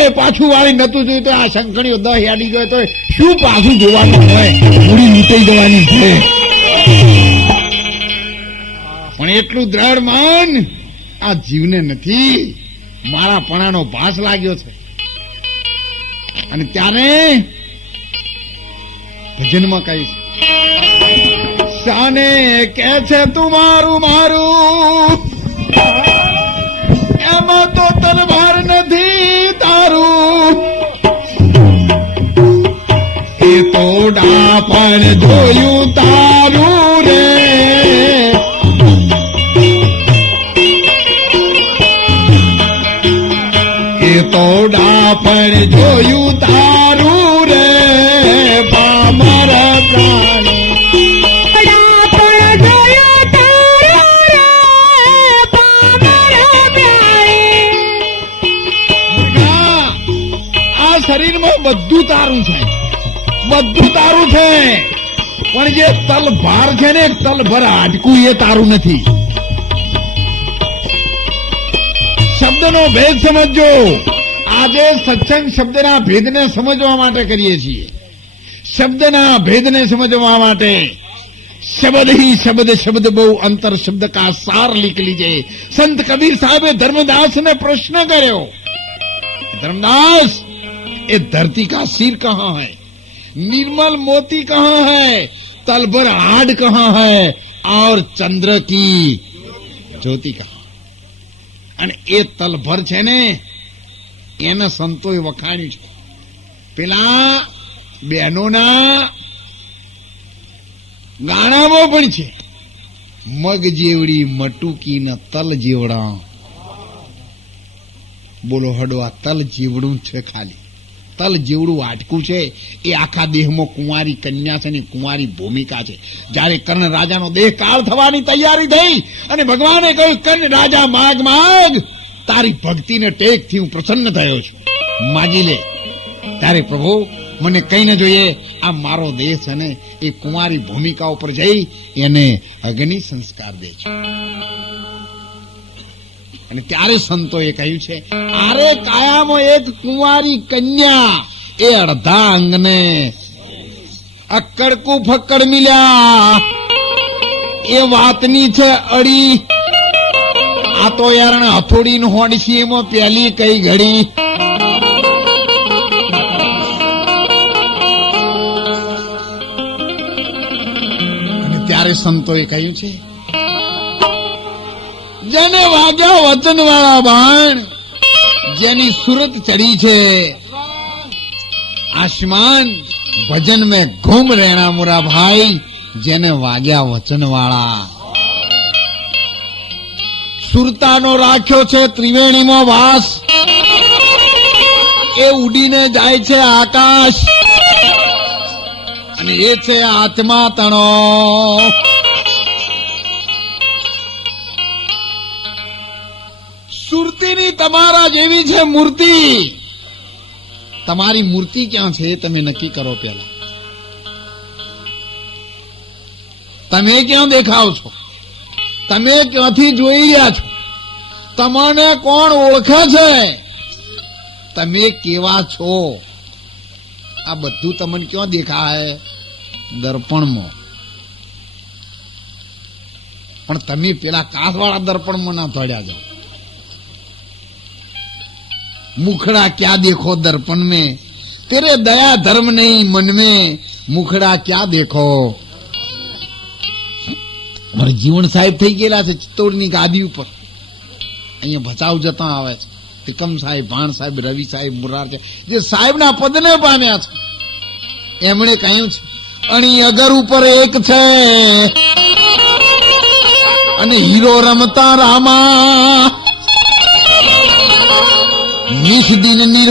એ પાછું વાળી નતું જોયું તો આ શંખણીઓ 10 યાડી જોય તો શું પાછું જોવાનું હોય, મૂડી લૂંટાઈ જવાની છે. પણ એટલું દ્રઢ મન આ જીવને નથી, મારા પણાનો ભાસ લાગ્યો છે. અને ત્યારે ભજનમાં કહીશ, શાને કે છે તું મારું મારું, એમાં તો તલવાર નથી તારું. એ તો ડાપણ જોયું તારું રે, એ તો ડાપણ જોયું તારું રે, પામર પ્રાણી. શરીરમાં બધું તારું છે, બધું તારું છે, પણ જે તલભાર છે ને, તલભર હાડકું એ તારું નથી. શબ્દનો ભેદ સમજો. આજે સત્સંગ શબ્દના ભેદને સમજવા માટે કરીએ છીએ. શબ્દના ભેદને સમજવા માટે શબ્દ ही शब्द शब्द बहु अंतर शब्द का सार लिख लीजिए. संत कबीर साहबे धर्मदास ने प्रश्न કર્યો, धर्मदास ये धरती का सिर कहाँ है, निर्मल मोती कहाँ है, तलभर हाड कहाँ है, और चंद्र की ज्योति कहाँ. અને એ તલભર છે ને એને સંતોએ વખાણ્યું છે. પેલા બહેનોના ગાણામાં પણ છે, મગ જેવડી મટુકી ને તલ જેવડા. બોલો હડો, આ તલ જેવડું છે, ખાલી તલ જેવડું વાટકું છે. એ આખા દેહમાં કુંવારી કન્યા છે ને કુંવારી ભૂમિકા છે. જયારે કર્ણ રાજાનો દેહ કાળ થવાની તૈયારી થઈ અને ભગવાને કહ્યું, કર્ણ રાજા માગ માગ, તારી ભક્તિને ટેકથી હું પ્રસન્ન થયો છું, માગી લે. ત્યારે પ્રભુ મને કઈ ન જોઈએ, આ મારો દેહ છે ને એ કુંવારી ભૂમિકા ઉપર જઈ એને અગ્નિ સંસ્કાર દે છે. અને ત્યારે સંતોએ કહ્યું છે, આરે કાયામાં એક કુંવારી કન્યા, એ અડધા અંગને અક્કડકું ફક્કડ મિલ્યા, એ વાતની છે અડી. આ તો યાર હથોડી હોડશી એમાં પેલી કઈ ઘડી. અને ત્યારે સંતોએ કહ્યું છે, જેને વાગ્યા વચન વાળા બાણ, જેની સુરત ચડી છે આસમાન, ભજન में घूम રહેણા મોરા ભાઈ, જેને વાગ્યા વચન વાળા. સુરતાનો રાખ્યો છે ત્રિવેણીમાં વાસ, એ ઉડીને જાય છે આકાશ, અને એ છે આત્મા તણો. સુરતીની તમારા જેવી છે મૂર્તિ. તમારી મૂર્તિ ક્યાં છે એ તમે નક્કી કરો. પેલા તમે ક્યાં દેખાવ છો, તમે ક્યાંથી જોઈ રહ્યા છો, તમને કોણ ઓળખે છે, તમે કેવા છો, આ બધું તમને ક્યાં દેખાય? દર્પણમાં. પણ તમે પેલા કાચવાળા દર્પણમાં ના પડ્યા જાઓ. मुखड़ा क्या देखो दर्पण में, तेरे दया धर्म नहीं मन में, मुखड़ा क्या देखो. અમારે જીવન સાહેબ થઈ ગયેલા છે ચિત્તોડની ગાદી ઉપર. અહીંયા ભચાઉ જતા આવે છે તિકમ સાહેબ, ભાણ સાહેબ, રવિ સાહેબ, મુરાર છે, જે સાહેબના પદને પામ્યા છે. એમણે કહ્યું છે, અણી અગર ઉપર એક છે અને હીરો રમતા રામા, નિષ દિન નિર